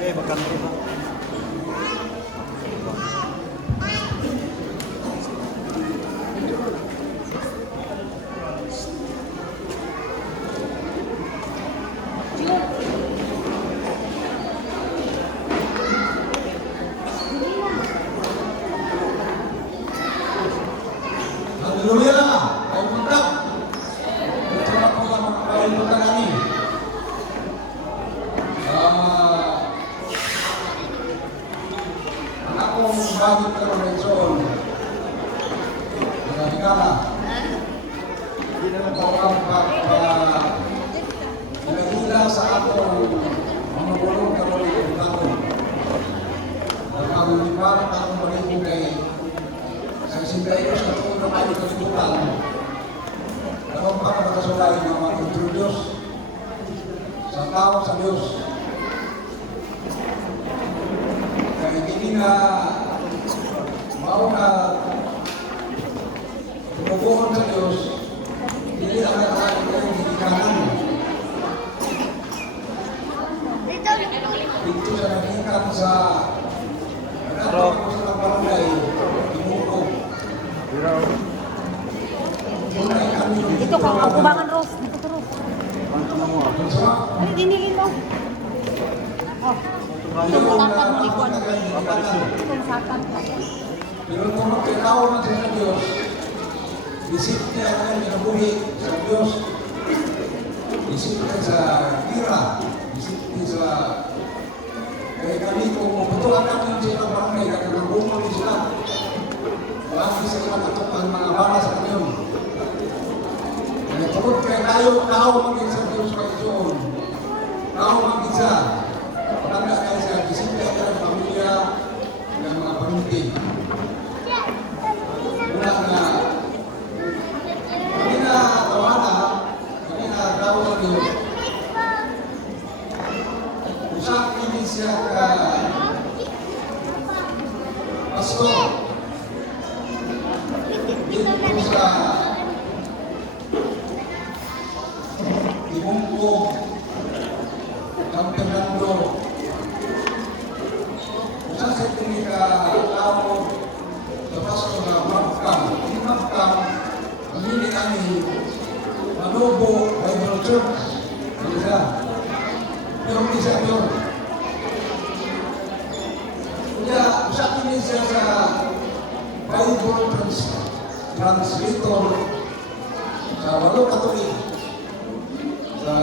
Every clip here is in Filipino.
Okay, bakante ba? Haleluya! Ay mantap! Ito na po ang kailutan namin. Ang akong bagit na konvensyon, nagkakala, hindi naman po ang pinagila sa atong mga bulong karoon ng taon. Nagkakaliparan akong maligong kay sa Simbayos na tuon ng ayo kalibutan, naroon pa na makasulay ng mga kontrol Diyos sa tao sa Diyos. Kaya hindi na mauna tumubuhon sa Diyos, hindi ang nakakain ko yung higikanan. Dito sa nagikan sa nagkataon ko sa barangay, Timuro. Dito ka, kubangan Rose. Dito ka Rose. Ano dinilin mo? Oh. Itong satan mo likod. Itong satan mo. Pero kung magkakaw na sa Diyos, isip niya ang kinabuhi sa Diyos, isip niya sa kira, isip niya sa kaya kami kung mabutuhan natin sila barangay, kakagabungan din sila. Lagi sa katatok ang mga bala sa kanyon. Kaya tulad kaya tao maging sa Diyos kayo. Tao maging sa pagkanda kayo sa disiplina ng pamilya ng mga pamilya. Mula na kami na tawana, kami na tao sa Diyos. Usap ini siya ka pastor. Dito sa Ibungko, San Fernando, kung sa tingin ka tao sa pasto na mapkam. Hindi mapkam, pamili kami Manobo Bible Church. Hindi siya. Pero hindi siya yun. Kaya sa tingin siya sa Bible Translator sa Walong Katolik sa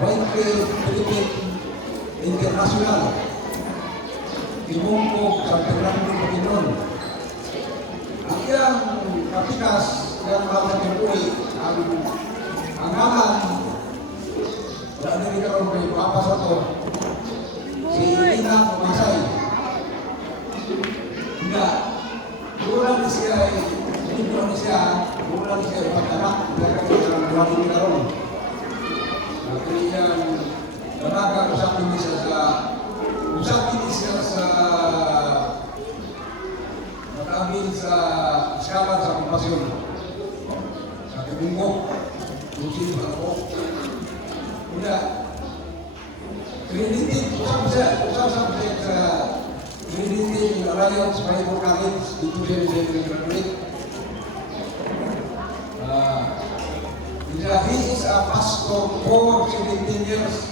White Philippine International Ibungko sa Fernando Panginoon. Ang iyang kapikas yang mga tinuwi ang ngalan wala nila karoon may papa sa to si Ina Pumasay. Hindi bulan siya ay bulan siya ay pagkanak ng buwan ni karon. Kaya dalaga usapin siya sa matabil sa iskalan sa kompasyon sa Kibungo Lusin ako. Hindi credited usap siya sa Trinity Alliance Bible College dito siya graduate. He is a pastor for 17 years.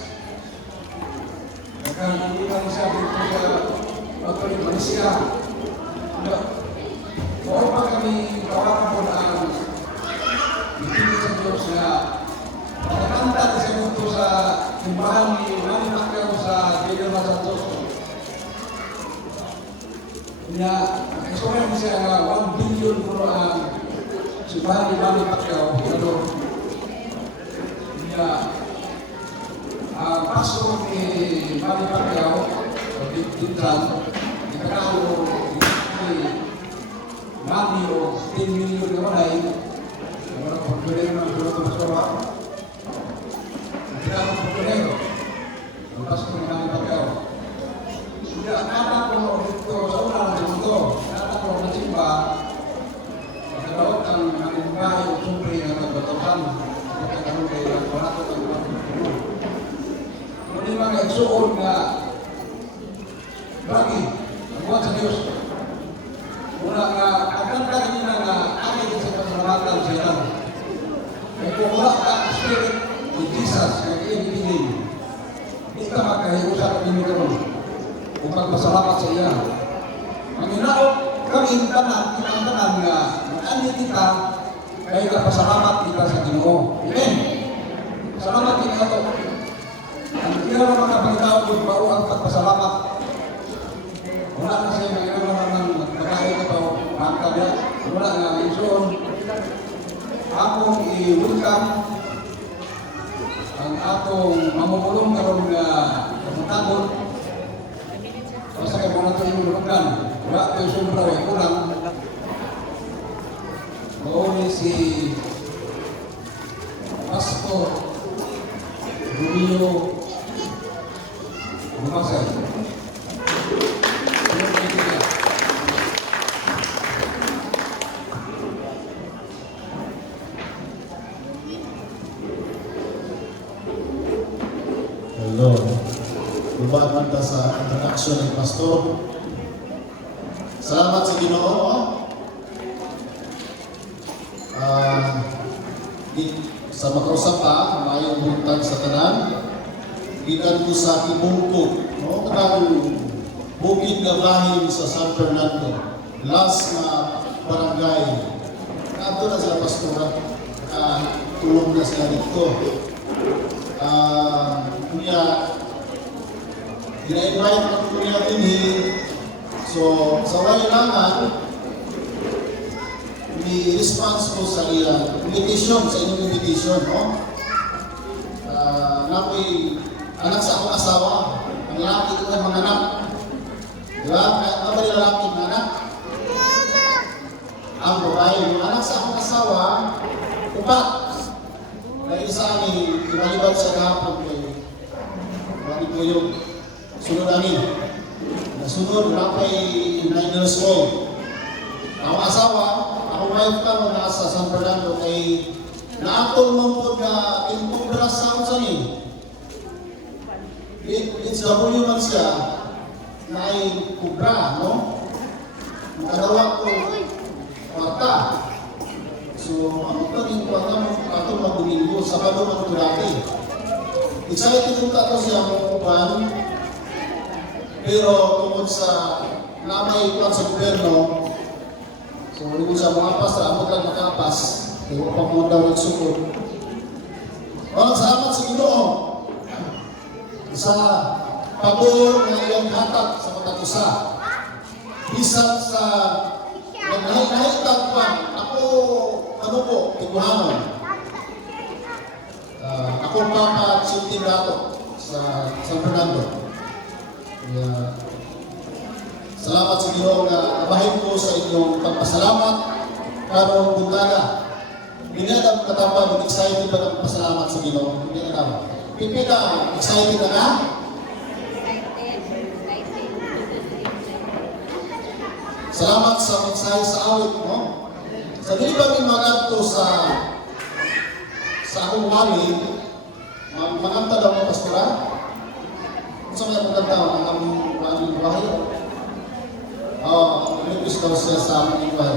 Nagkakagulang siya dito sa Pagkalit Malaysia. Noon pa kami tawakan po na ang itinit sa Diyos na nakakanta siya dito sa timbahan ni Manny Pacquiao sa General Santos. Kaya, nakasoran siya na 1 billion po ang simbahan ni Manny Pacquiao. Kaya, ang pastor ni Manny Pacquiao, Ditran, ikakalo ni Manny o 10 million na malay, wala kong pagpulero ng tulad ng masawa. Kaya kong pagpulero, ang pastor ni Manny Pacquiao. Kaya, anak ko dito sa una ng mundo, anak ko na simba, nagkaroon ang nangyayari o sumbre ng nagsuon nga grabe, ang buwan sa Diyos. Una nga, ang kanta nila nga akin sa pasalamatan siya lang. Kaya kung wala ka spirit ni Jesus, kaya iinibigin, hindi ka makahiusa ka ninyo karon kung magpasalamat sa iya. Ang inaot kami tanan, kitang tanan nga, mag-ani kita, kaya kapasalamat kita sa Ginoo. Amen. Salamat kita ito. Ang iya na mga pangitao kung baro ang pagpasalamat. Wala na siya mga iya naman magkakain ito, magkabya. Wala nga isoon. Akong i-welcome ang atong mamumulong karon nga kamutabon. Basta kayo mga ito yung lugan. Wala ito yung sumbra ay kulang. Mauni si Pastor Romeo Bumasay. Hello. Lubagan ta sa introduction ng pastor. Salamat sa Ginoo. Sa makausap pa, mayong buntag sa tanan. Gikan ko sa Ibungkog, no? Kanang bukid nga bahin sa San Fernando. Last na barangay. Ato na sila pastora. Tulong na sila dito. Kuya, ina-invite ako kuya din so sa way naman i-response ko sa invitation, sa inyong invitation, no? Napoy anak sa akong asawa, ang lalaki ko ay mga anak, di ba? Kabali lalaki ng anak, ang babae, yung anak sa akong asawa, upat. Dahil sa amin, ibalibad sa kahapon kay Mami ko yung sunod amin. Nasunod, napay 9 years old. Ang asawa, ako wife ka mo nasa San Fernando kay naatol mong po na inkubra sa ako sa ni. It's W man siya na ay kubra, no? Nakadawa ko kwarta. So, ano pa rin ko na ato mag-Domingo, Sabado man ito dati. Excited ko ito siya mga kuban, pero tungkol sa namay plan sa gobyerno, so tungkol sa mga pas, amot lang nakapas, kaya pa mo daw nagsukod. Walang salamat sa Ginoo sa pabor na iyong hatag sa mga tusa. Bisan sa nagnahay-nahitag pa, ako, ano po, tiguhanon. Ako Papa Chinti Rato sa San Fernando. Salamat sa Ginoo na abahin ko sa inyong pagpasalamat karong buntaga. Hindi na katapa, excited ba ng pasalamat sa Ginoo? Hindi na tama. Pipita, excited na ka? Salamat sa mensahe sa awit mo. Sa dili ba may magadto sa akong wali, maganta daw ng pastora? Kung saan may maganta ang aming wali buhay? Request daw siya sa aming buhay.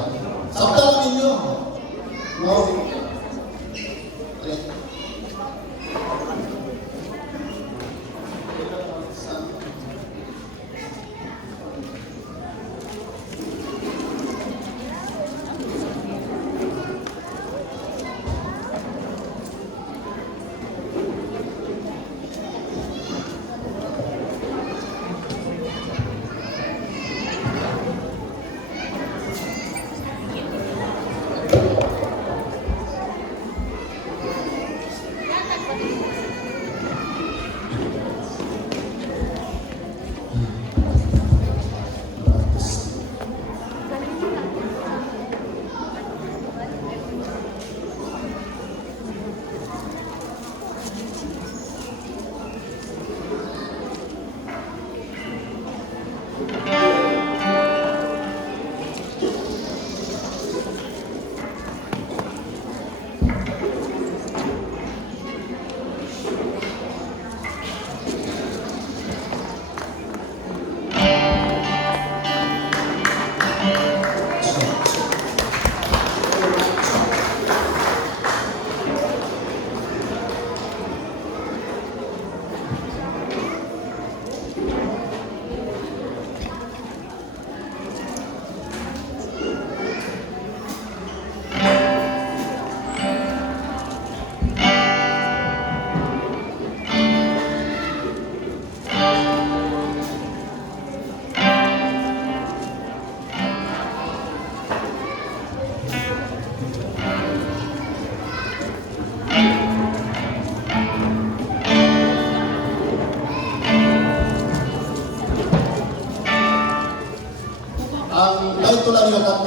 Sabta lang ninyo. No?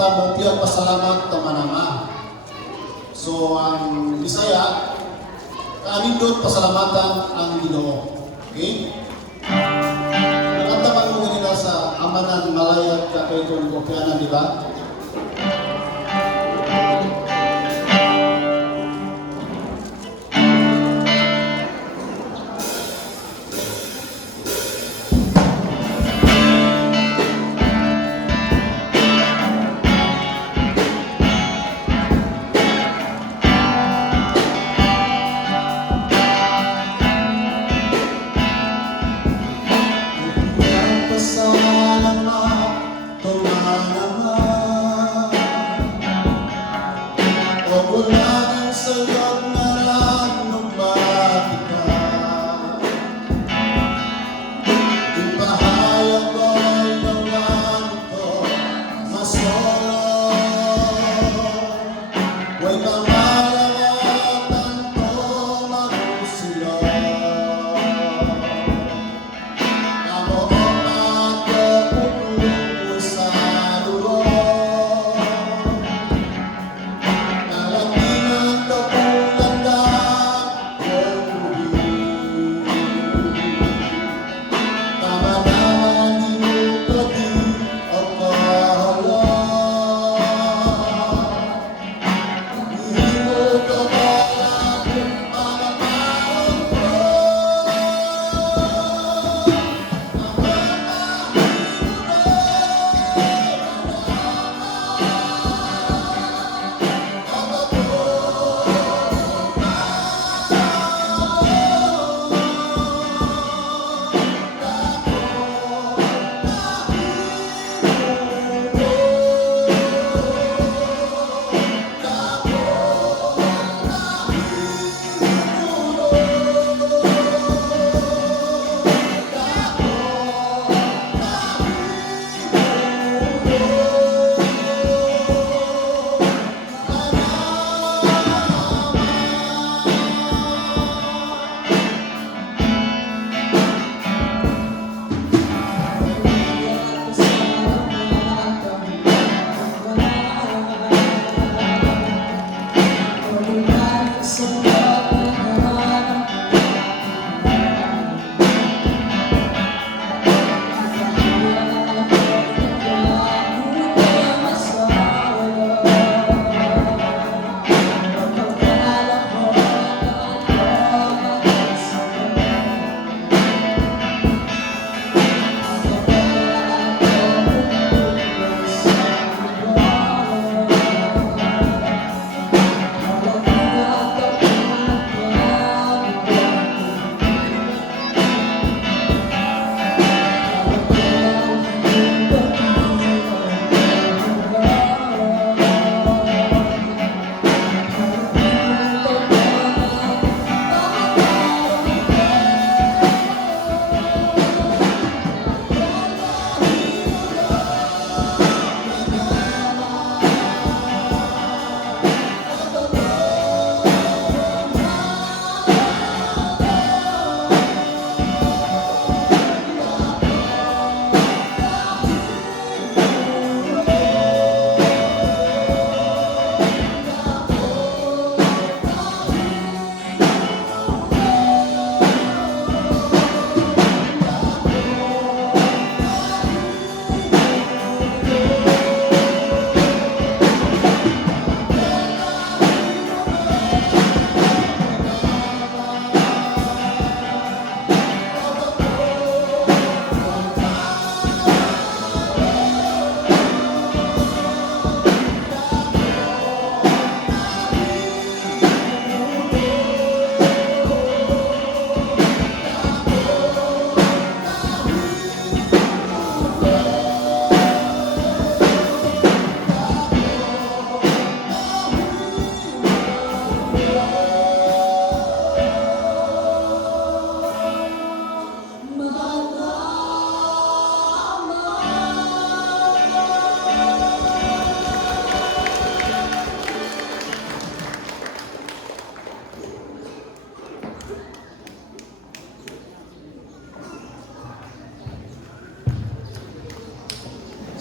ta mo piyang pasalamat tamanama. So ang Bisaya, kaanindot pasalamatan ang Ginoo. Okay? Nakantaman mo nila sa Amanan Malayat Kakay Kong Kopyanan, di ba?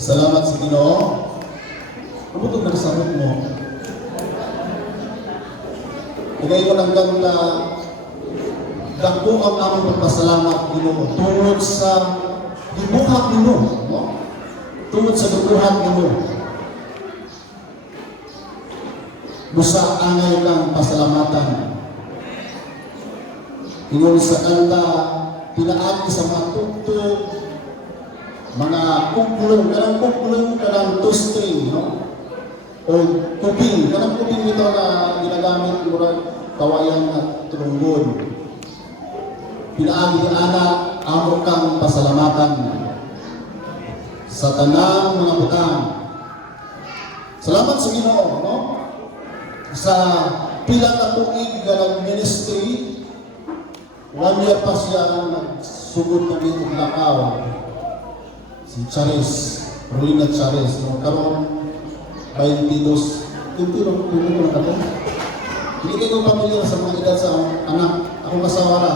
Salamat sa Ginoo. Ito nagsabot mo. Bigay ko ng ganda, dako ang aming pagpasalamat, Ginoo, tungod sa gibuhat nimo, no? Tungod sa gibuhat nimo. Busa angay kang pasalamatan. Ingon sa kanta, pinaagi sa mga tugtog, mga kuglong, kanang two-string, no? O tubing, kanang tubing ito na ginagamit murag kawayan at trunggon. Pinaagi ni anak, amo kang pasalamatan sa tanang mga butang. Salamat sa Ginoo, no? Sa pila ka tuig nga ministry, 1 year pa siya nagsugod na dito ng Lakaw. Si Charis, Rolina Charis, no? Karoon 22 na kato. Hindi kayo pamilyar sa mga edad sa anak. Akong kasawa na.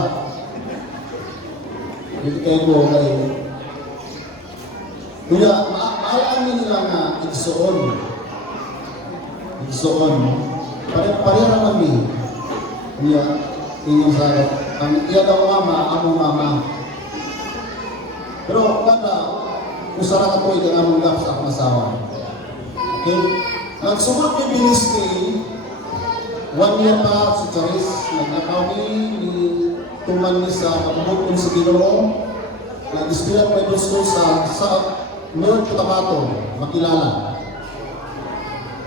Hindi kayo kay... Kaya, maalaan nila nga igsoon. Igsoon, no? Pareha naman ni. Kaya, inyong sarap. Ang iya daw mama, among mama. Pero, kada, usara ka po ang among gap sa akong asawa. Okay? Nagsugod ni ministry, 1 year pa si Charis, nag-akaw ni tuman ni sa kapabukon sa Ginoo, nag-ispilat may gusto sa North Cotabato, makilala.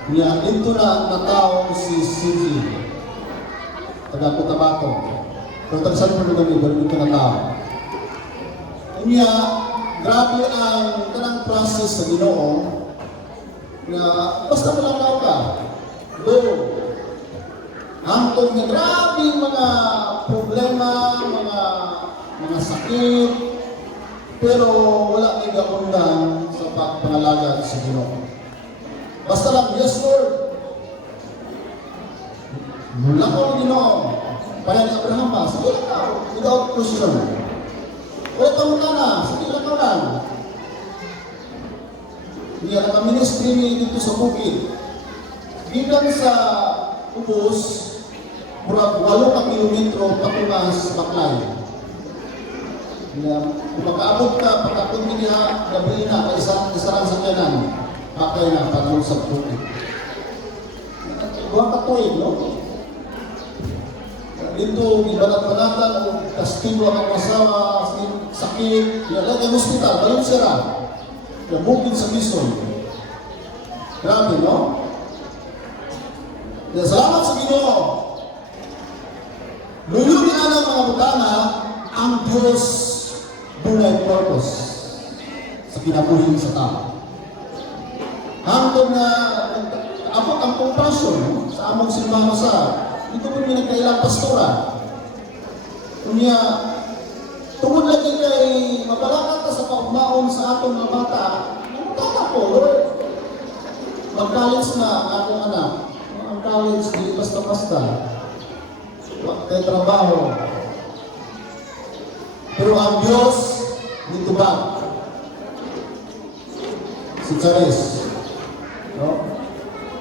Niya, dito na natao si Cindy, taga Cotabato. Pero tagsan mo na kami, dito na tao. Niya, grabe ang kanang process sa Ginoo, na basta malakaw ka, do, hantong na grabe mga problema, mga sakit, pero wala nang gaundan sa pangalaga sa Ginoo. Basta lang, yes Lord, mulakaw ang Ginoo, pala ni Abraham pa, sige lakaw, without question. Wala kang na, sige lakaw lang. Niya naka-ministry ni dito sa bukid. Gikan sa Ubos, murag 8 ka kilometro patungan sa Baklay. Kung makaabot ka, pagkakot niya, gabi na, isaran sa kanan, Baklay na, patungan sa bukid. Buwang katuig, no? Dito, ibalat-balatan, kastigo ang asawa, sakit, ilagay ang hospital, bayon sira. Bukid sa Bison. Grabe, no? Salamat sa Ginoo. Lulungin na ng mga butana, ang Diyos dunay purpose sa kinabuhi sa tao. Hangtod na abot ang compassion sa among simbahan sa dito po may nagkailang pastora. Kunya, tungod lagi kay mabalakat ka sa kaugmaon sa atong mga bata, namutata po, Lord. Mag-college na akong anak. Ang college, di basta-basta. Kay trabaho. Pero ang Diyos, dito ba? Si Charis. No?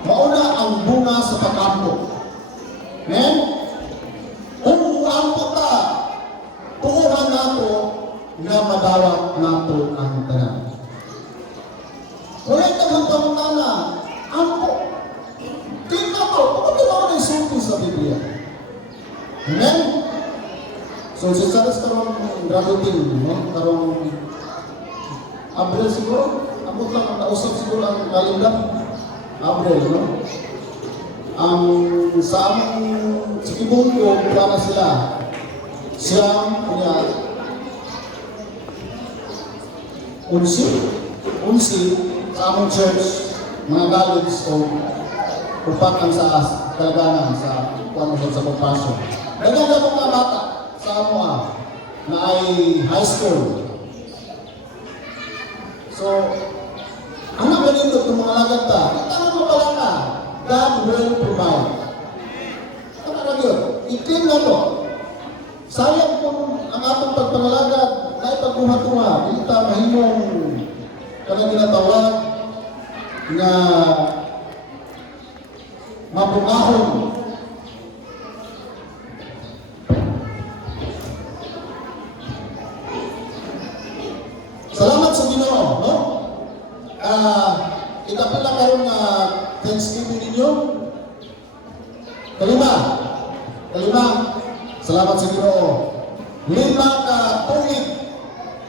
Mauna ang bunga sa pag-ampo. Amen? Kung ampo ka, tuuhan nato nga madawat nato ang tanan. Kaya kang pamutana, ampo. Tingnan ko, kung ito na isulti sa Biblia. Amen? So, si Charis karong graduating, no? Karong Abril siguro, abot lang ang nausap siguro ang kalendar. Abril, no? Ang sa aming sikibong ko, wala na sila. Siyang, kunya, unsi, sa among church, mga college o upatan sa kalaganan sa compassion. Naganda ko mga bata sa amo na ay high school. So, ano ba nito itong mga lagat ta? Tanong mo pala ka, God will provide. Ano na yun? I-claim na to. Sayang kung ang atong pagpangalagad na ipagbuhat-buha, hindi ta mahimong kanang ginatawag na mapungahon. Salamat sa Ginoo, no? Ikapila karon nga Thanksgiving ninyo. Kalima, salamat sa Ginoo. 5 ka tuig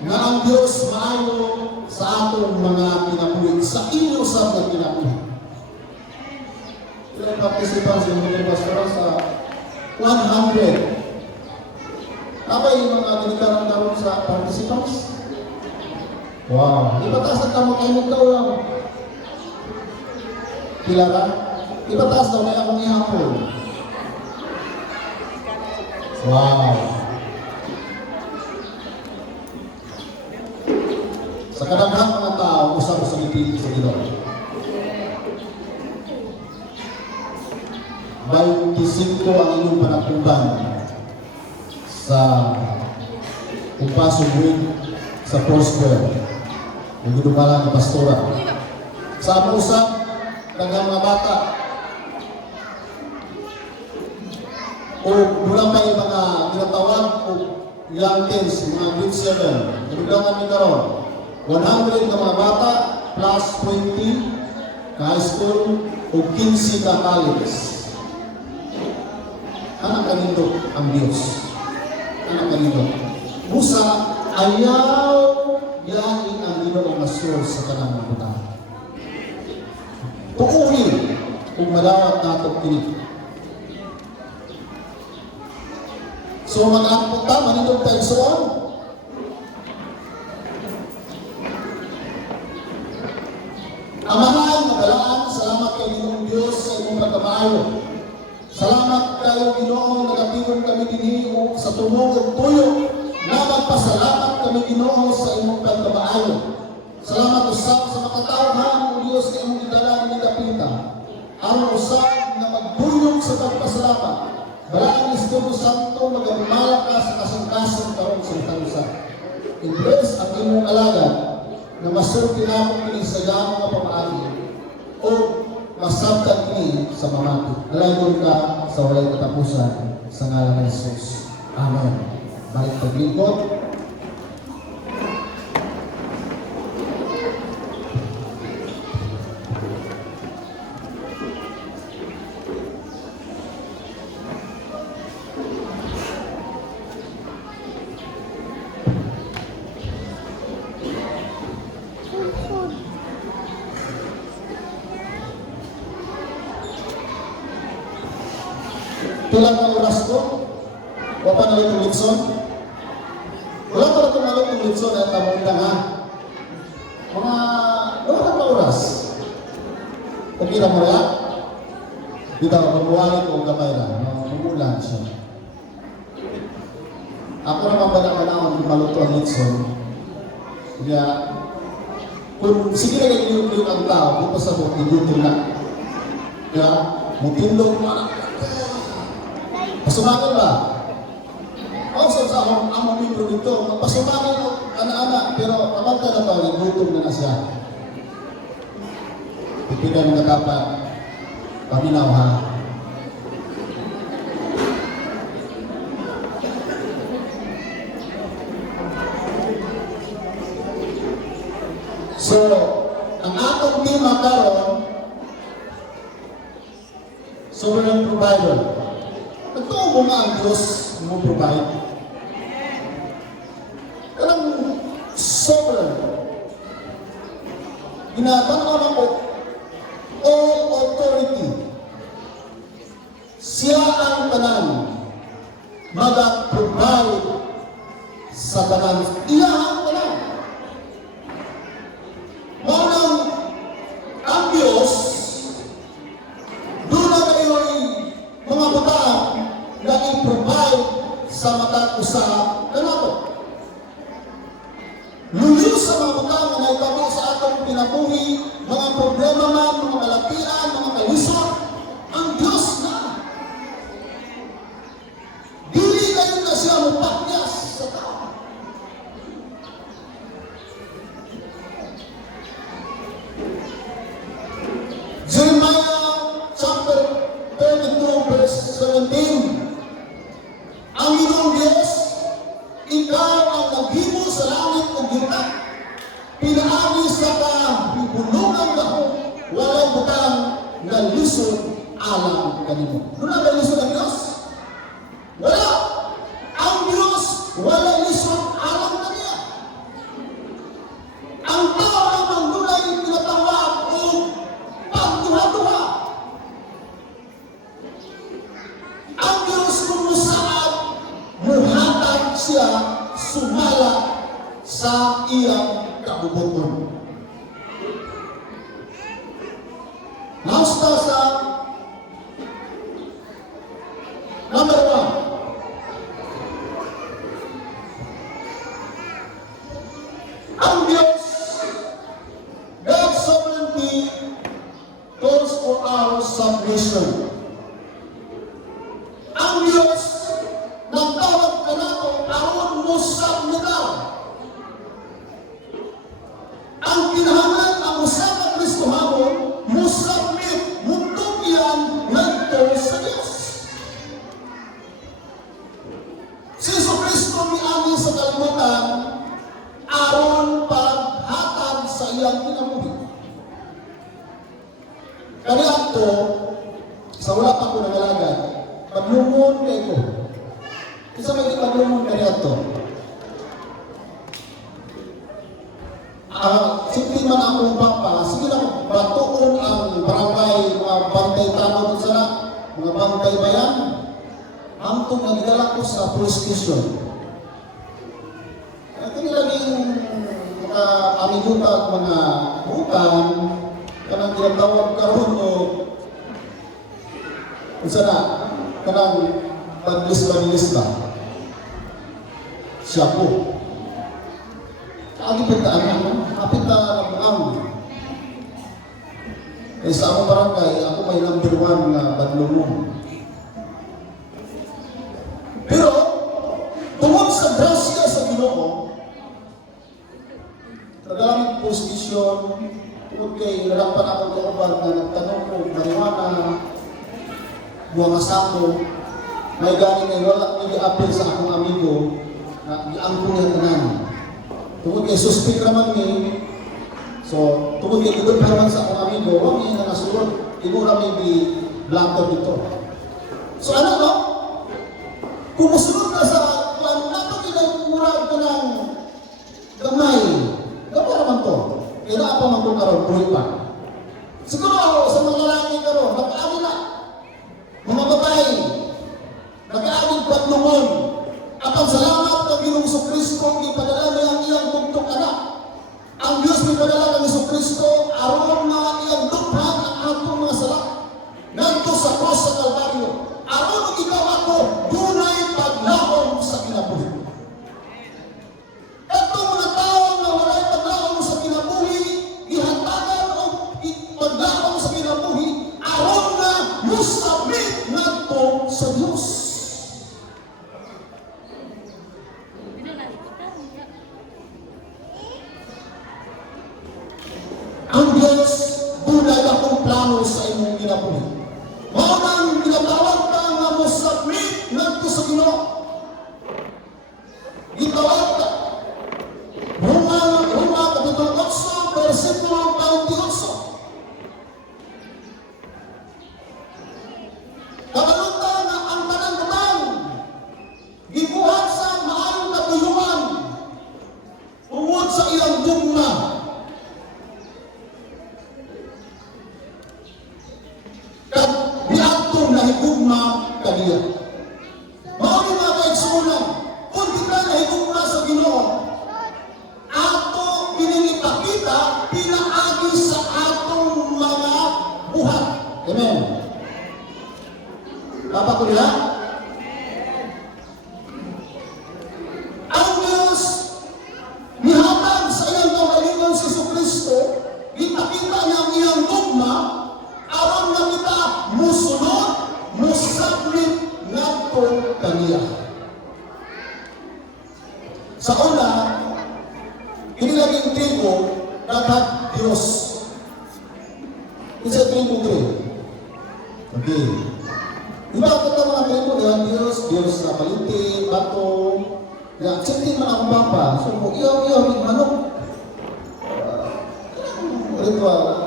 nga ang Dios maayo sa atong mga kinabuhi, sa inyo sa mga kinabuhi. Ilang participants yung mga pastoral sa 100. Apa yung mga dinikaran karon sa participants? Wow, ipataas na tamo kayo ng lang. Pila ka? Ipataas daw na akong ihapon. Wow. Sa kadaghan mga tao, usap sa ngipin sa Ginoo. 25 ang inyong panakbuban sa Upasong Week sa Prosper. Yung gudumala ng pastora. Sa among usap, daghang mga bata. O mula pa yung mga ginatawag o young teens, mga grade 7. Nagudangan ni karon. 100 na mga bata plus 20 ka high school o 15 ka college. Anak kanindot ang Diyos. Anak kanindot. Musa, ayaw yahin ang Ginoo nga source sa kanang mga bata. Tuuhin kung malawat nato kini. So mag-ampot ta, manindot tayo soon. Amahan, magalaan, salamat kay Ginoong Diyos sa imong pagkamayo. Salamat kayo Ginoo, nagatingon kami dinhiyo sa tumong ug tuyo na magpasalamat kami Ginoo sa imong pagkamayo. Salamat usab sa makatawhan o Diyos sa imong gidala ni kapita. Aron usab na magduyog sa pagpasalamat. Balaan ni Espiritu Santo magamala ka sa kasang-kasang karon sa tansa. I-bless ang imong alagad na masulti namon kini sa iyang mga pamaagi o masabtan kini sa mamati. Nalayon ka sa walay katapusan sa ngalan ni Jesus. Amen. Balik paglingkod. Tulang ng oras ko, wapa na itong litson. Wala ko na itong malong ng litson at tamundang ha. Mga, wala ka oras. Okay na mo rin. Dito ako mabuhay ko gamay na, mamulan siya. Ako naman ba naman maluto ang litson. Kaya, kung sige na yung ang tao, kung pa sa buong ilutin na. Kaya, mutindog mga pasumangin ba? Also sa among libro dito, pasumangin ang anak-anak, pero kapag na ba, gutom na siya. Pipigan ng katapat, paminaw ha. So, ang atong tema karon, sovereign provider. Ito mo nga ang Diyos mo provide. Karang sovereign. Ginatanaw ako, all authority. Siya ang tanan mag-provide sa tanan. Iya ang tanan. Manang ang Diyos, doon na kayo'y mga bataan na i-provide sa matang usa kanato. Luyo sa mga bataan na naitabo sa atong pinabuhi, mga problema man, mga kalapian, mga kalisod, ang Diyos na. Dili kayo na siya mapakyas sa tao. Jeremiah chapter lisod alang kanimo. Wala ba lisod ang Diyos? Wala. Ang Diyos wala lisod alang kaniya. Ang tao lamang dunay tinatawag o pagduha-duha. Ang Diyos kung saan muhatag siya sumala sa iyang kabubuton. Nausta sa number 1. Ang Diyos, God's sovereignty calls for our submission. Ang Diyos, nagtawag ka nato, aron mo submitar. Ang kinahanglan ang usa ka Kristohanon, mo submit, mutugyan ngadto sa Diyos. Si Jesucristo miagi sa kalibutan, aron paghatag sa iyang kinabuhi. Kani ato, sa wala pa ko nagalagad, paglumon kay ko. Isa may paglumon kani ato. Simple man akong papa, sige lang, batuon ang barangay, mga bantay tanong sa mga bantay bayan, hangtong nagdala ko sa police station. Ito nilaging mga amiguta at mga bukan, kanang ginatawag karon o kung sana, kanang baglis ba? Siya po. Agi pintaan ako, kapit na ang eh sa akong barangay, ako may number 1 na badlumon. Pero, tungkol sa grasya sa Ginoo, nagagamit posisyon, tungkol kay narapan akong kauban na nagtanong ko, mariwana, buwang asako, may galing ay wala nag-i-appeal sa akong amigo na giangko niya tanan. Tungkol kay suspect naman ni, so tungkol kay idol naman sa akong amigo, wag niya na nasulod, ibo rami di blanco dito. So ano no? Kung musulod ka sa kung nato murag ka ng gamay, gamay naman to. Kaya pa man kung karon, buhay pa. Siguro ako sa mga lalaki karon, nag-aagi na. Mga babae, nag-aagi patlungon. Apan salamat kang Ginoong Jesucristo, ipadala niya ang iyang tugtog anak. Ang Diyos may padala kang Jesucristo, aron na iyang dughan ang atong mga sala. Nandito sa cross sa Kalbaryo, aron ikaw ako, dunay paglaom sa kinabuhi. Itong mga tao na walay paglaom sa kinabuhi, ihantagan o paglaom sa kinabuhi, aron na musabit ngadto sa Diyos. Ang Diyos, bunay akong plano sa inyong kinabuhi. Maunang ginatawag ka nga mo submit ngadto sa Ginoo. Gitawag ka. Roma kapitulo 8, versikulo 28. Kabaluta na ang tanang-tanang gibuhat sa maayong katuyuan tungod sa iyang dugma. Biatong nahigugma kaniya. Mauni mga kaigsunan, kung di ka nahigugma sa Ginoo, ato pinilipakita pinaagi sa atong mga buhat. Amen. Papa ko nila? Ang Diyos, nihatag sa iyang kaugalingon si Jesucristo, ipakita niya ang iyang dogma, aron na kita musunod, musabit ngadto kaniya. Sa una, inilaging trigo, naghat Diyos. Isa trigo ko. Okay. Iba ka ito mga trigo, Diyos, Diyos sa paliti, bato, na acceptin man ang papa. So, iyaw-iyaw, may manok. Ritual.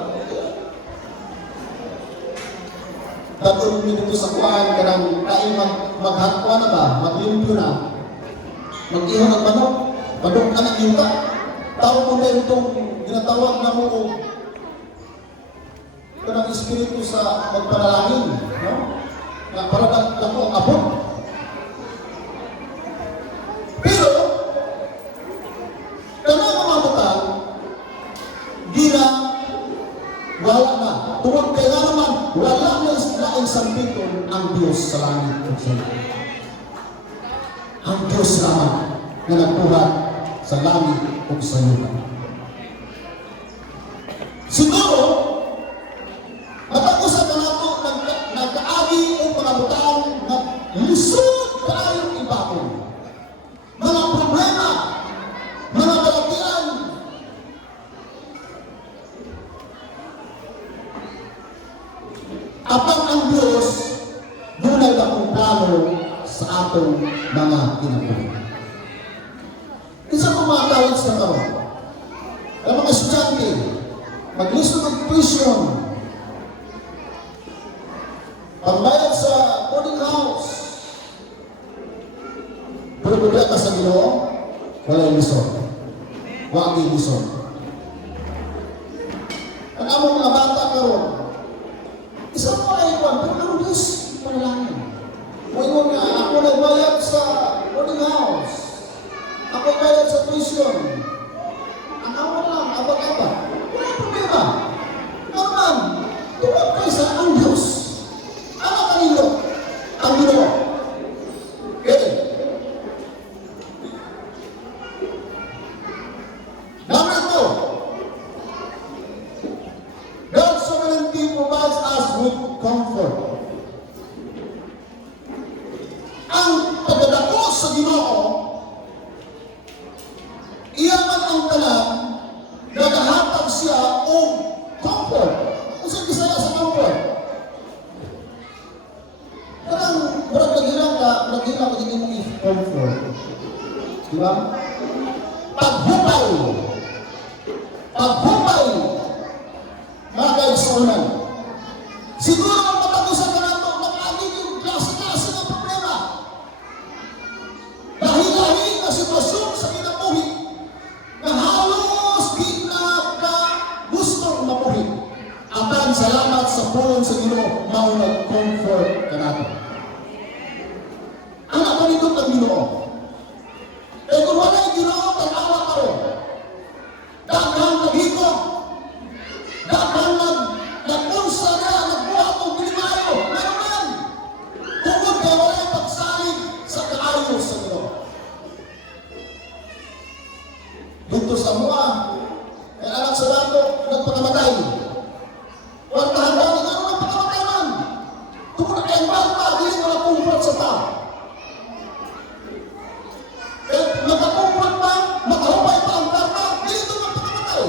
Datong mo dito sa kuhaan ka ng kain maghakwa na ba, maglimpyo na, mag-iho ng manok, manok ka ng yuta. Tao mo na itong ginatawag na mo ito ng Espiritu sa magpanalangin, no? Na para na mo ang abot. Pero, kanang mamamutang, gina, wala na. Tungkol kaya nga naman, wala na laing sambiton ang Diyos sa langit o sa langit. Ang Diyos naman na nagbuhat sa langit o sa lupa. Siguro, matapusan na nato nagkaagi o pangabutang na lisod kayong ibakon. Mga problema, mga balatian, apang ang Diyos dunay akong plano sa atong mga kinabuhi. Isa ko mga college na karon. Ang mga estudyante, mag-list ng tuition, pambayad sa boarding house, pero kung ka sa Ginoo, wala yung lisod. Wag yung lisod. Ang among mga bata karon, isa mo ay kwan, pero ano Diyos, panalangin. Ngayon nga, ako nagbayad sa boarding house. Ako bayad sa tuition. Ang ako lang, abag-abag. Wala problema. Naman, tuwag kayo sa ang Diyos. Ano kanino? Ang Ginoo. Okay. Number 2. God's sovereignty provides us with comfort. Ang pagdadako sa Ginoo, iyan man ang talang nagahatag siya o comfort. Kung saan kisaya sa comfort? Parang naghilang ka hindi mo i-comfort. Diba? Paghupay. Paghupay. Mga kaigsunan. Siguro ang matagusan ka nato, mag-agig yung klase-klase ng problema. Lahi-lahi na sitwasyon sa kinabuhi na halos di na ka gustong mabuhi. Apan salamat sa pulong sa Ginoo, mao nag-comfort ka nato. Ang ako nito ang Ginoo. E kung wala yung Ginoo, tanawa ka rin. Daghang naghigog. Daghang nag-unsa na, nagbuhat o pinimayo. Meron man. Tungkol kaya wala yung pagsalig sa kaayo sa Ginoo. Dito sa mua, may anak sa bato, nagpakamatay. Wartahan ba, ano ang pakamatay man? Tungkol na kayang bata, hindi ko na sa tao. Eh, magkakumprat pa, magkahupay pa ang bata, hindi ito magpakamatay.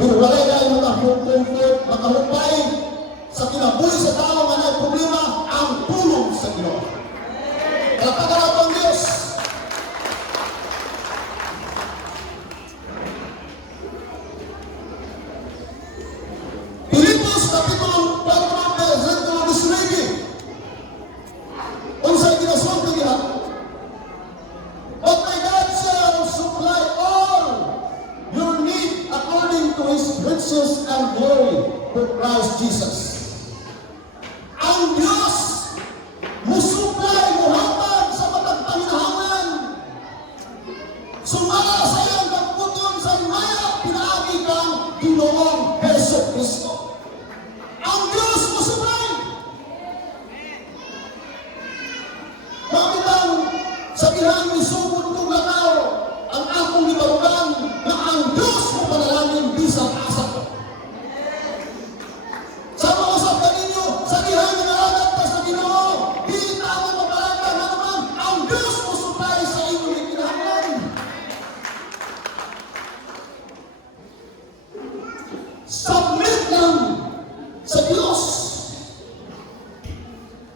Pero wala yung magkakumprat, magkahupay sa kinabuhi sa tao nga na problema, ang tulong sa Ginoo. Kaya pagkarat ang Diyos, Filipos Kapitulo 4, versikulo 19. Unsay ginasulti niya? But my God shall supply all your need according to His riches and glory through Christ Jesus. Ang Diyos musupply, muhatag sa matag panginahangan. Sumala sa iyang pagputon sa maya pinaagi kang Ginoong Hesus Kristo. Ang Diyos musupply. Mamitang sa ilang isugod kong lakaw ang akong ibarugan na ang Diyos mo panalangin bisang asa ko. Sa mga usap kaninyo, sa ilang nangalagat pa sa Ginoo, hindi tayo mapalagay na naman ang Diyos mo supply sa inyong ikinahanglan. Submit lang sa Diyos.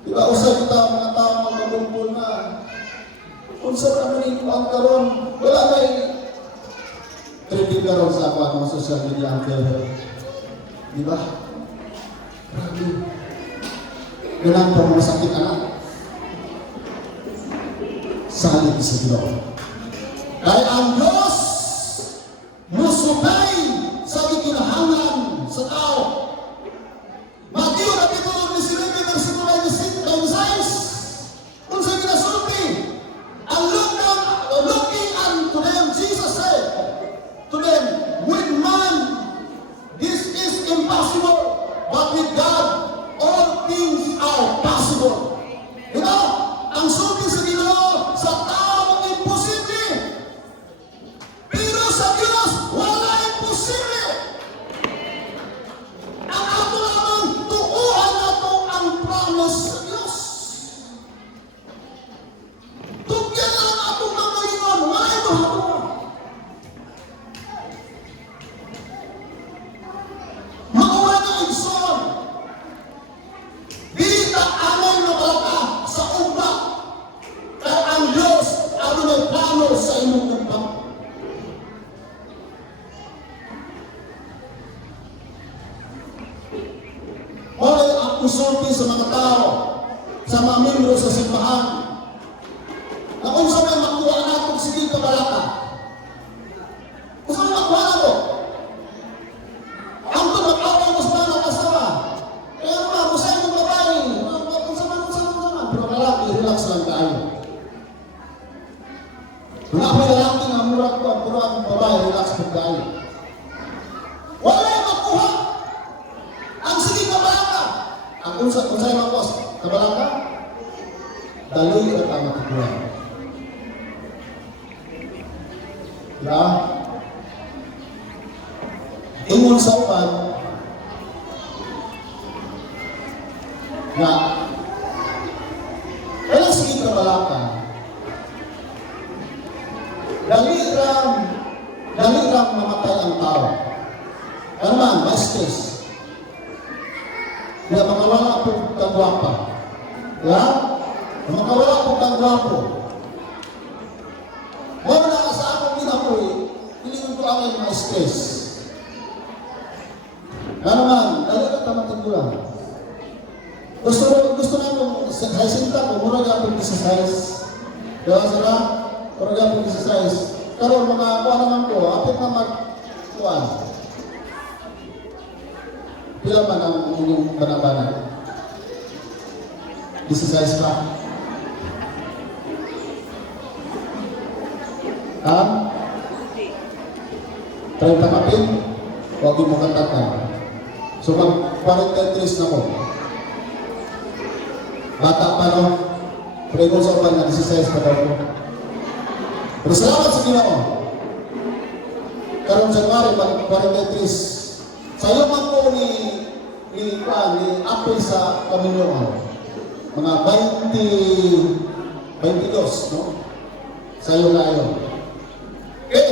Diba, usap kita mga tao magkumpul na kung sa kami ang karon, wala may trending karon sa mga social media ang Diba? Grabe. Ganang po masakit anak. Salit sa Ginoo. Dahil ang Diyos musubay sa gikinahanglan sa tao. Mateo Kapitulo 19, versikulo 26. Kung sa ginasulti, ang looking unto them, Jesus said to them, with man, this is impossible, but with God, all things are possible. Diba? Ang sulti sa Ginoo, sa tao, imposible. Pero sa Diyos, wala imposible. Ang ato lamang tuuhan nato ang promise sa Diyos. Tugyan lang atong kamalingon, wala ito hatuan. Mauwa na igsoon. Di ta anay mabalaka sa ugma. Kaya ang Diyos ang may plano sa inyong ugma. Wala ang usulti sa mga tao, sa mga membro sa simbahan, na kung saan may makuha natin sige kabalaka. Kung saan makuha na ko? Ang ito mag-awal mo sa mga kasawa. Kaya naman, kung saan yung babae, kung saan. Pero lalaki, relax lang tayo. Wala may lalaki nga murag ko, pero ang babae, relax lang tayo. Wala yung makuha. Ang sige kabalaka. Ang kung saan makuha kabalaka, daloy at ang matikuha. Diba? Ingon sa upan na walang sige kabalaka, dali ram mamatay ang tao. Ano man, ma-stress. Kaya makawala po kang gwapa. Diba? Makawala po kang gwapo. Wala na sa akong ginapoy, pilingon ko ang mga stress. Ano man, dali ka tamatigulan. Gusto na kong sinta ko, mura nga pong exercise. Diba sila? Mura nga pong exercise. Pero mga kuha naman ko, apit na mag-kuhan. Pila man ang inyong banabana? Exercise pa? Ha? 30 kapit? Huwag yung makatakan. So mag-43 na ko. Bata pa no? Prego sa upan na 16 pa daw ko. Pero salamat sa Ginoo. Karong January, mag-43. Sayo man po ni apel sa Kaminyoan. Mga 22, no? Sayo na yun. Okay.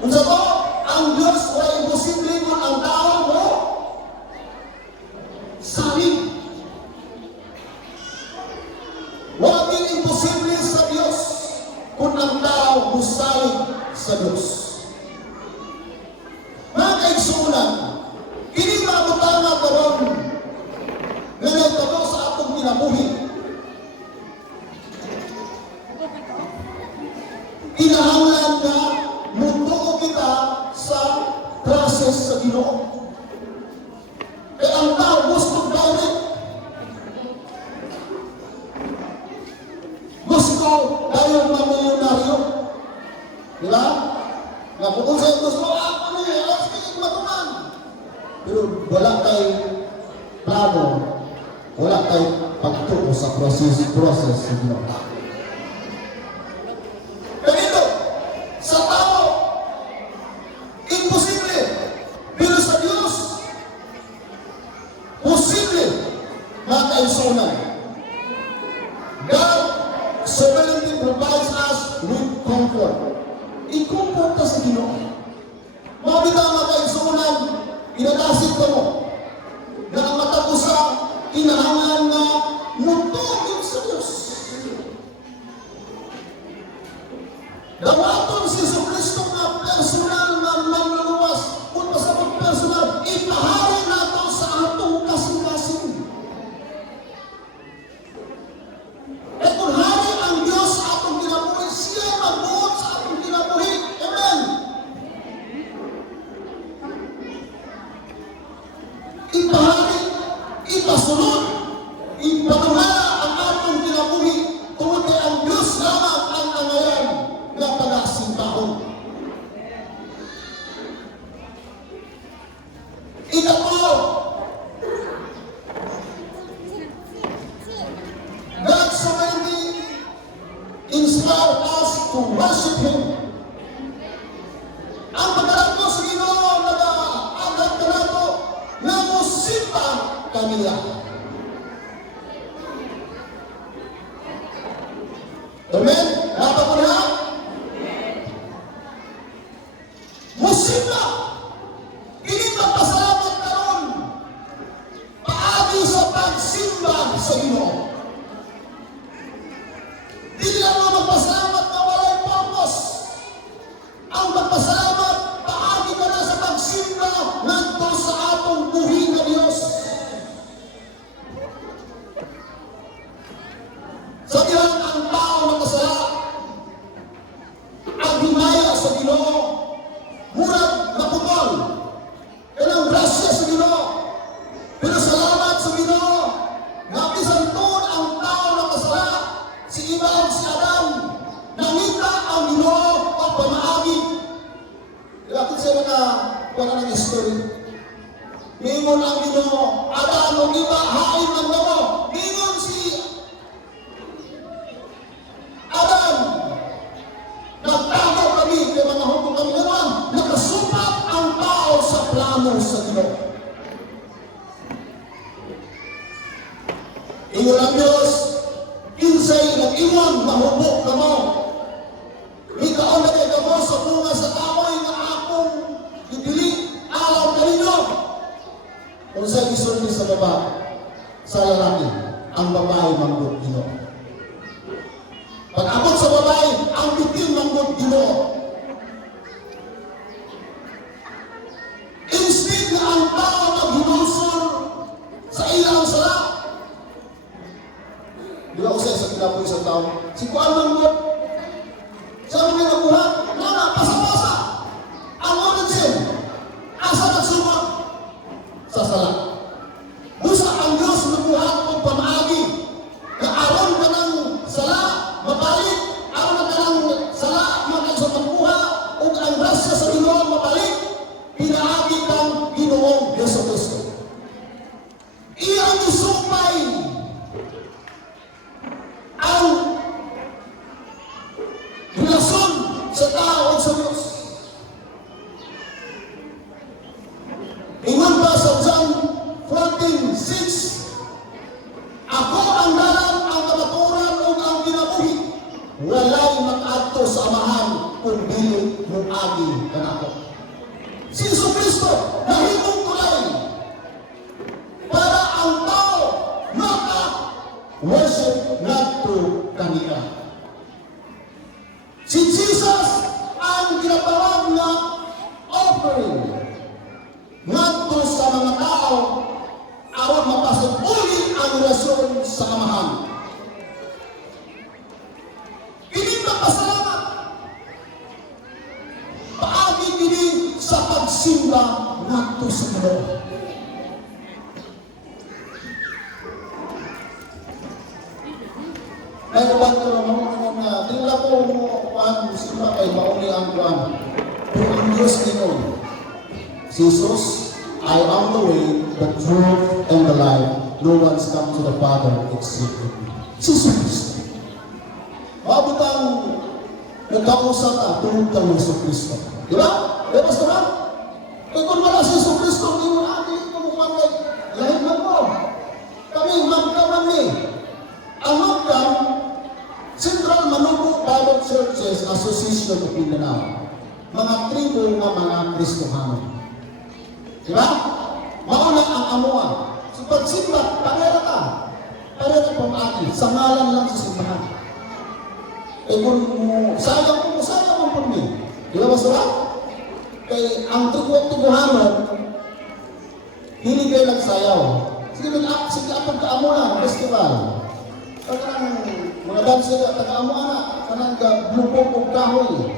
Kung sa ko, ang Diyos wala imposible kung ang tao mo sabi. Wala din imposible sa Diyos kung ang tao musalig sa Diyos. Mga kaigsunan, hindi matutama ko ron na nagtalo sa atong kinabuhi. Kinahanglan na mutuo kita sa process sa Ginoo. Kaya ang tao gusto direct. Gusto tayo mamilyonaryo. Diba? Nga kung sa'yo gusto, ako niya, sige, matuman. Pero wala tayo plano, wala tayo pagtuo sa process sa Ginoo. Ganito, sa tao, imposible. Pero sa Diyos, posible. Mga kaisunan. God sovereignly provides us with comfort. I-comfort ka sa Ginoo. Mabita mga kaisunan, inadasit ka mo na ang matapusa, kinahanglan na mutugin sa Diyos. desire us to worship Him. Ang pagkalako sa Ginoo nag-agad ka nato nga musimba kaniya. Amen? Napa ko na? Musimba! Ini magpasalamat karon paagi sa pagsimba sa Ginoo. Dili lang mo magpasalamat na walay purpose. Ang magpasalamat paagi ka na sa pagsimba ngadto sa atong buhi nga Dios. Sa diyan ang tao nakasala, ang himaya sa Ginoo, murag naputol. Kanang grasya sa Ginoo. Pero salamat sa Ginoo, nga bisan tuon ang tao nakasala, si Iba si Adam, nangita ang Ginoo o pamaagi. Bakit siya wala ng history? Mingon ang Ginoo, Adam o Iba, hain ang namo. Mingon si Adam, nagtago kami kay mga hukong kami naman, nakasupat ang tao sa plano sa Ginoo. Ingon ang Diyos, kinsay nag-iwan, mahubok ka mo. Ikaw na kay kamo sa bunga sa kahoy nga akong ibili, alaw kanino. Kung sa'y isulti sa baba, sa lalaki, ang babae manggod Ginoo. Pag-abot sa babae, ang bitin manggod Ginoo. Instead na ang tao maghinusol sa ilang sala. Di ba usay sa kinapoy sa tao? Si Kuan manggod. Siya mga nakuha, nana, pasa-pasa. Ang origin, asa nagsumat sa sala. Busa ang Diyos nakuha kong pamaagi na aron ka ng sala, mabalik, aron ka ng sala, sa pagkuha, o ang grasya sa Ginoo mabalik, pinaagi kang Ginoong Yesu Cristo. Iyang isupay ang relasyon sa tao o sa Diyos. Ingon pa sa John 14:6, ako ang dalan, ang kamaturan o ang kinabuhi. Walay makaadto sa amahan kung dili mo agi kanako. Si Yesu Cristo nahimong tulay para ang tao maka-worship ngadto kaniya. Si Jesus ang ginatawag na offering ngadto sa mga tao aron mapasok ulit ang relasyon sa amahan. Kini magpasalamat paagi kini sa pagsimba ngadto sa Ginoo. Ay naman ko na tila ko mo ang simba kay mauni ang kuan. Kung ang Diyos Ginoo, Jesus, I am the way, the truth, and the life. No one's come to the Father except me. Jesus Cristo. Mabutang nagkausap ang tungkol kang Yesu Cristo. Di ba? Eh, basta ba? Eh, kung wala si Yesu Cristo, hindi mo natin kumukuhan kay lahit man mo. Kami, magkaman ni. Ang magkam, Central Manubo Bible Churches Association of Mindanao. Mga tribo nga mga Kristohano. Diba? Mauna ang amuan. So pagsimba, parera ka. Parera pong akin. Sa ngalan lang sa simbahan. Eh kung sayang mo po niyo. Diba ba sila? Kaya ang tiguan-tiguhanon, hindi kayo nagsayaw. Sige apang kaamuan, festival. Pagkanang mga dancer, taga-amuan na, kanang glupong o kahoy.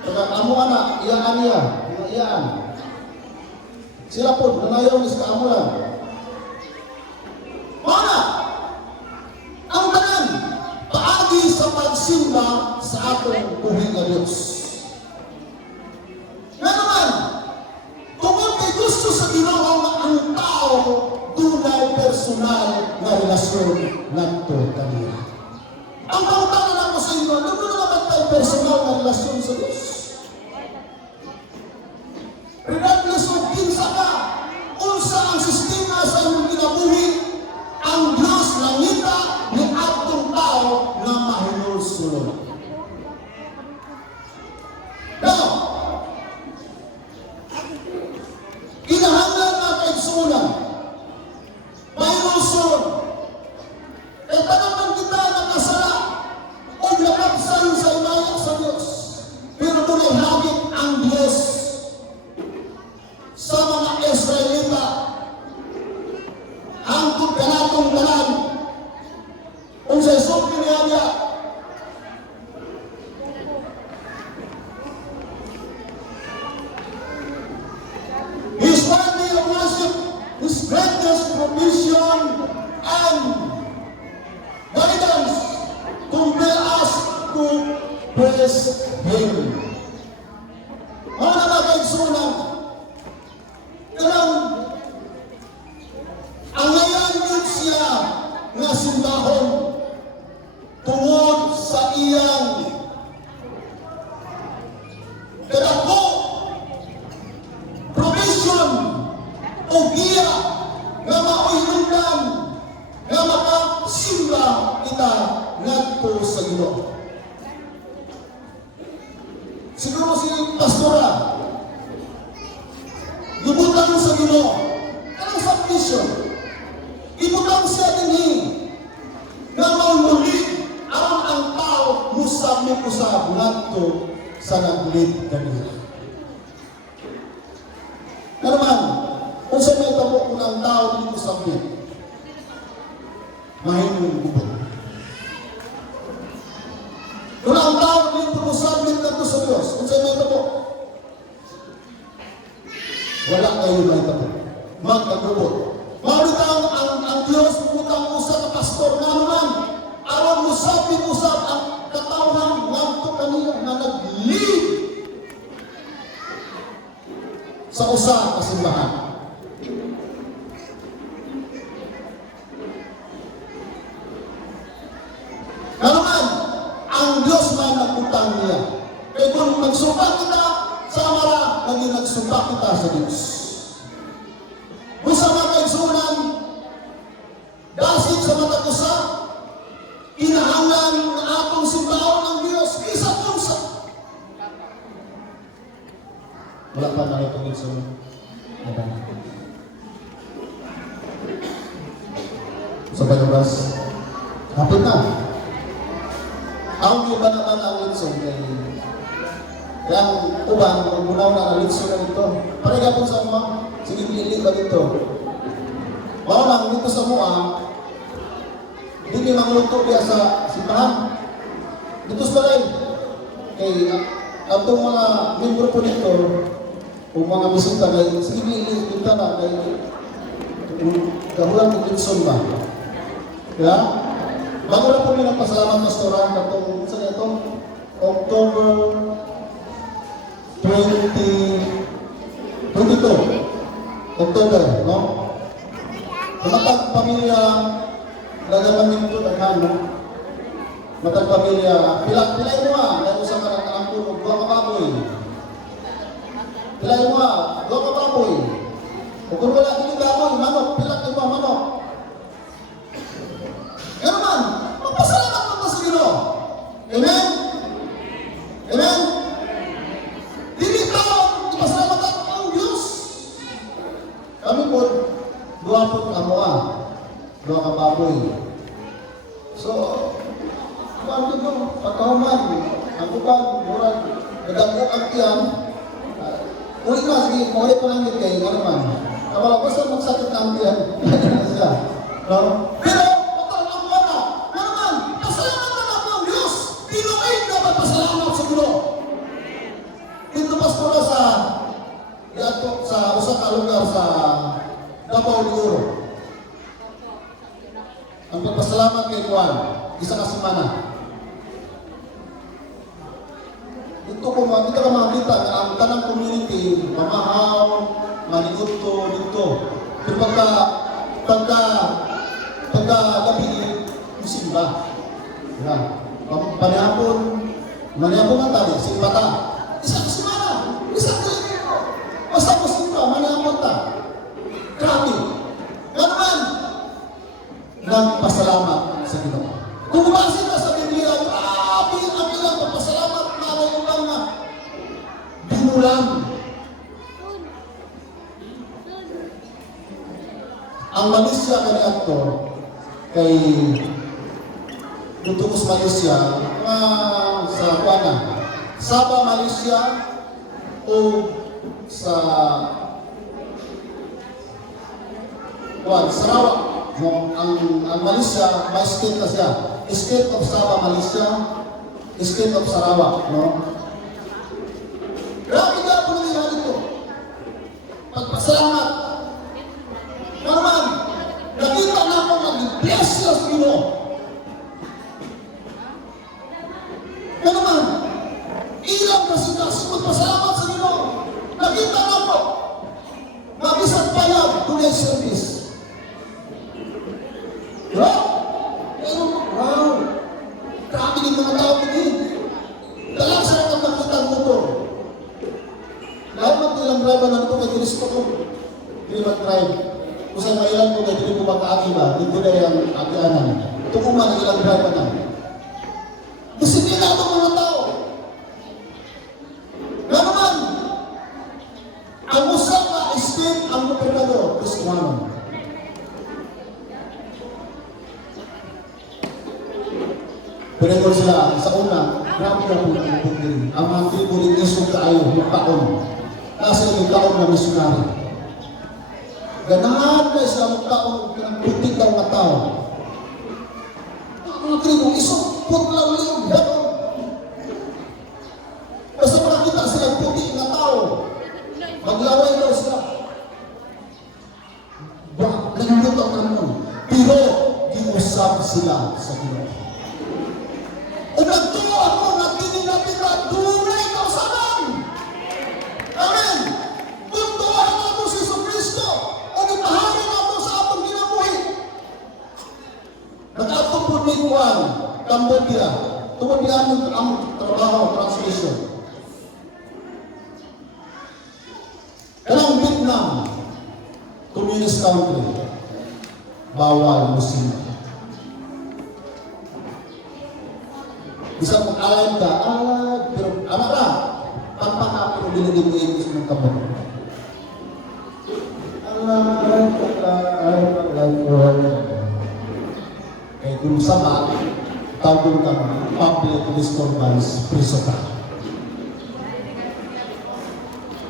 Taga-amuan na, iyaan niya, mga iyaan. Sila po, nanayaw ni sa kaamuan. Mana? Ang tanan, paagi sa pagsimba sa atong buhay na Diyos. Nga naman, kung may gusto sa Ginoo nga ang tao, tunay personal na relasyon ngadto kaniya. Ang pangutana lang ko sa inyo, nung personal na relasyon sa Diyos. Regardless of kinsa ka, unsa ang sistema sa imong kinabuhi, ang Diyos langita ni atong tao nga mahinulsunod. Now, kinahanglan na kaigsunan, mahinulsunod. E tanaman kita nakasala o nakapsan sa imaya sa Diyos. Pero doon hagit ang Diyos sa mga Israelita hangtod kanatong tanan. Kung sa isok piniyaya, His worthy of worship, His greatest provision and guidance compel us to praise Him. Mga nagkaigsunan, kanang ang ngayon yun siya nga simbahon tungod sa iyang kadako provision o giya nga maoyundan nga makasimba kita ngadto sa Ginoo. Siguro si pastora gibutang sa Ginoo kanang submission, gibutang siya dinhi nga maululi aron ang tao musabot usab ngadto sa naglid kanila. Nga naman, kung sa may tabo kung ang tao dito sabit, mahinong gubot. Kung ang tao dito sabit ngadto sa Diyos, kung sa may tabo, wala kayo may tabo. Magkagubot. Maulita ang Diyos, putang usa ka pastor nga naman, aron musabit usab ang katawhan ngadto kanila nga nag-lead sa usa ka simbahan. Naman, ang Diyos man nagutang niya. Kaya kung nagsumpa kita sa Amara, naging nagsumpa kita sa Diyos. Kung sa mga kaigsunan, dasit sa mata ko sa kinahanglan ng atong simbahan ng Diyos, isa punsa. Wala pa na ito kaigsunan. Sa palabas, hapit na. Ang iba naman ang litson kay yang uban, magbunaw na ang litson na ito. Parigapon sa mga, sige pili ba dito? Wow lang, dito sa mga, hindi mangluto biya sa simbahan. Dito sa rin. Kay ang itong mga membro po nito, o mga bisita, sige pili dito na, kay kahulang ng litson ba? Kaya, bago na po nilang pasalamat pastoran katong sa ito, October 2022. October, no? Matag pamilya, nagalamin ito, no? Matag pamilya, pilay mo dahil usang ka ng kaangkong, dua ka baboy. Pilay mo dua ka baboy. O kung wala din baboy, manok, pilak mo, manok. Yan naman, magpasalamat mo sa Ginoo. Amen? Amen? Dili ka, ipasalamat ako ang Diyos. Kami po, dua po kamoa, dua ka baboy. So, kung dito, pagkahuman, ang ubang, murag, nagamo ang iyan, ulit na, sige, muli pa lang yun kayo, ano naman. Kapala, basta magsakit na ang iyan. No? Pero, dito pastor sa usa ka lugar sa Davao de Oro. Ang pagpasalamat kay Juan, isa ka semana. Dito ko makita na ang tanang community, mamahaw, maniguto dito. Pero pagka gabi, musimba. Panahapon, Maniapo man tali, simpata. Isa ka semana, isa ka linggo. Basta mo simpa, maniapo ta. Grabe. Ganun, nagpasalamat sa Ginoo. Kung bumasa ka sa Biblia, grabe ang ilang pagpasalamat na may ubang na binulang. Ang Malaysia kani ato kay Dutungos Malaysia sa kuana Sabah Malaysia o sa Sarawak no, ang Malaysia may state na siya, state of Sabah Malaysia, state of Sarawak, no. Grabe ka po nila dito. Pagpasalamat. Naman, nakita na ako nag-bless siya sa Ginoo. Naman, ilang kasikas magpasalamat sa Ginoo. Nakita na ako mag-isang payag tunay service. Diba? Pero, wow! Grabe din mga tao din. Dalang sa mga nakita ang motor. Lahat magtilang driver na ito kay Cristo ko. Hindi mag-drive. Kung sa mailan ko kay hindi ko makaagi ba, dito na yung agianan. Ito kung man ilang driver na. Disiplina itong mga tao. Nga naman, ang usap na state ang gobernador, Kristiyano. Pero ito sila, sa una, grabe na po ang pagdiri. Ang mga tribo rin isog kaayo, magkaon. Nasa yung taon na misyonari. Ganahan na sila magkaon, pinagputik ang mga tao. Ang mga tribo, isog, putlang liang, gano'n. Basta makakita sila putik na tao, maglaway daw sila. Nagluto ang kanon. Pero, giusap sila sa Ginoo. O nagtuwa ako na tinilapit na tunay ka sa amin. Amen. Kung tuwahan nato si Jesucristo, o itaharin nato sa atong ginabuhi. Nag-atong po ni Juan, Cambodia. Tungod yan ang trabaho, translation. Kanang Vietnam, communist country, bawal Muslim. Isang mag-alay ka, pero anak ka, pagpaka, pero dinigin mo yung gusto ng kamot. Kaya kung sama, tawag ka public disturbance, priso ka.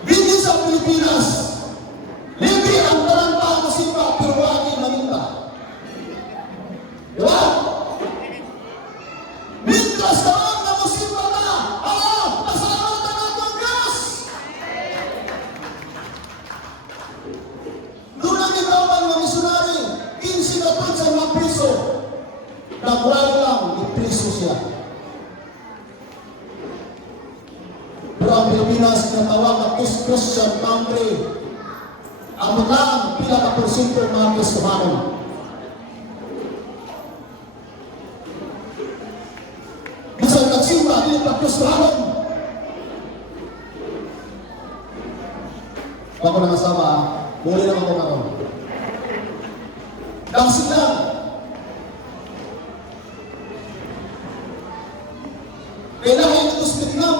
Hindi sa Pilipinas, hindi ang taranta na simpa, pero wagi maninta. Diba? Mintas naman na musimba na! Pasalamatan natin ang Diyos! Doon ang ikawan ng misyonary, 15 na sa mga piso. Nagwala lang, ipriso siya. Pero ang Pilipinas tinatawag na Christian country. Ang mga pila ka porsyento mga Kristohanon. Bisang nagsimba, hindi pa Kristohanon. Bako na masama, muli naman ko karon. Dangsig lang. Kailangan ito sa Vietnam.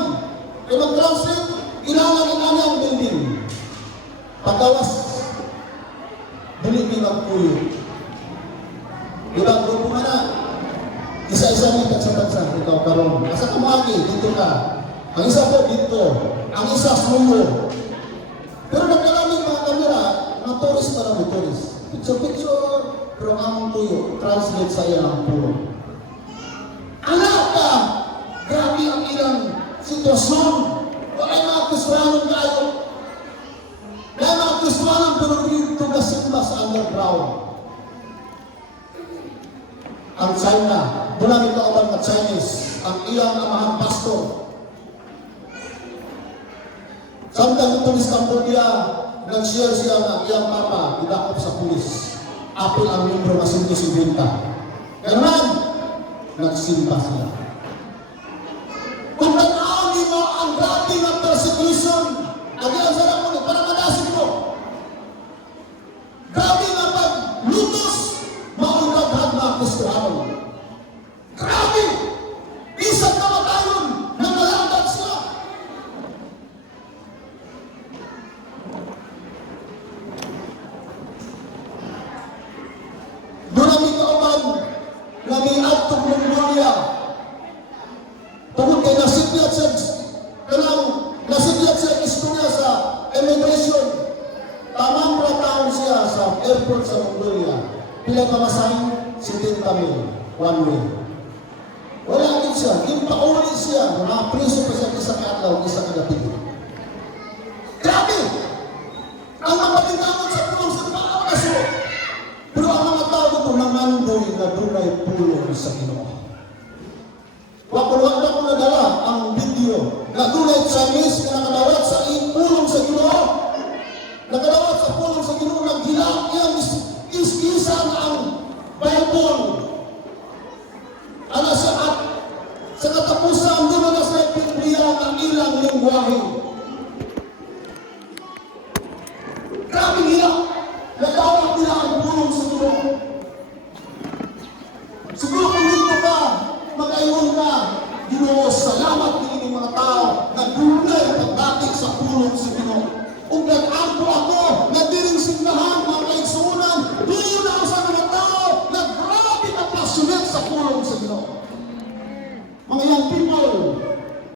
Kaya mag-translate, kailangan ng ang building. Pagkawas, bulit magpuyo. Diba, grupo nga na. Isa-isa may tagsa-tagsa. Ikaw karon. Asa kumagi, dito ka. Ang isa po dito. Ang isa sumuyo. Pero nagkalaming mga kamera, mga tourist pa lang tourist. Picture-picture, pero ang tuyo, translate sa iyang puro. Anak ka! Grabe ang ilang sitwasyon. Wala mga Kristohanon kayo. Wala mga Kristohanon pero dito kasimba sa underground. Ang China, mula nito ang mga Chinese, ang ilang amahang pastor. Samtang ito sa Cambodia, nag-share siya na iyang mama, idakop sa pulis. Apil ang membro na 150. Ganun, nagsimba sila. Kung immigration. Again, sa lang mo, para manasin ko. Grabe nga pag lutos, maulaghan na Kristohanon. Grabe! Isang kamatayon na nalalag sila. Doon ang ikauman na may atong Mongolia. Tungkol kay nasiglat sa nasiglat sa istorya sa immigration. Tamang taon siya sa airport sa Mongolia. Pila pamasahin? 70 mil. One way. Wala din siya. Yung pauli siya. Mga-preso pa siya isa ka-adlaw, isa ka-gabi. Grabe! Ang mapatinangon sa pulong sa mga kaso. Pero ang mga tao dito nangandoy na dunay pulong sa Ginoo. Wala ko nadala ang video na dunay Chinese na nakadawat sa pulong sa Ginoo. Nakadawat sa pulong sa Ginoo, naghilak niyang is-isa na ang Bible. Ano siya at sa katapusan, doon na sa Biblia ang ilang lingwahe. Grabe nila. Nagawag nila ang pulong sa Ginoo. Siguro kung dito ka, mag-ayon ka, Ginoo, salamat din mga tao na dunay pagdating sa pulong sa Ginoo. Kung nag-ampo ako, na diring signahan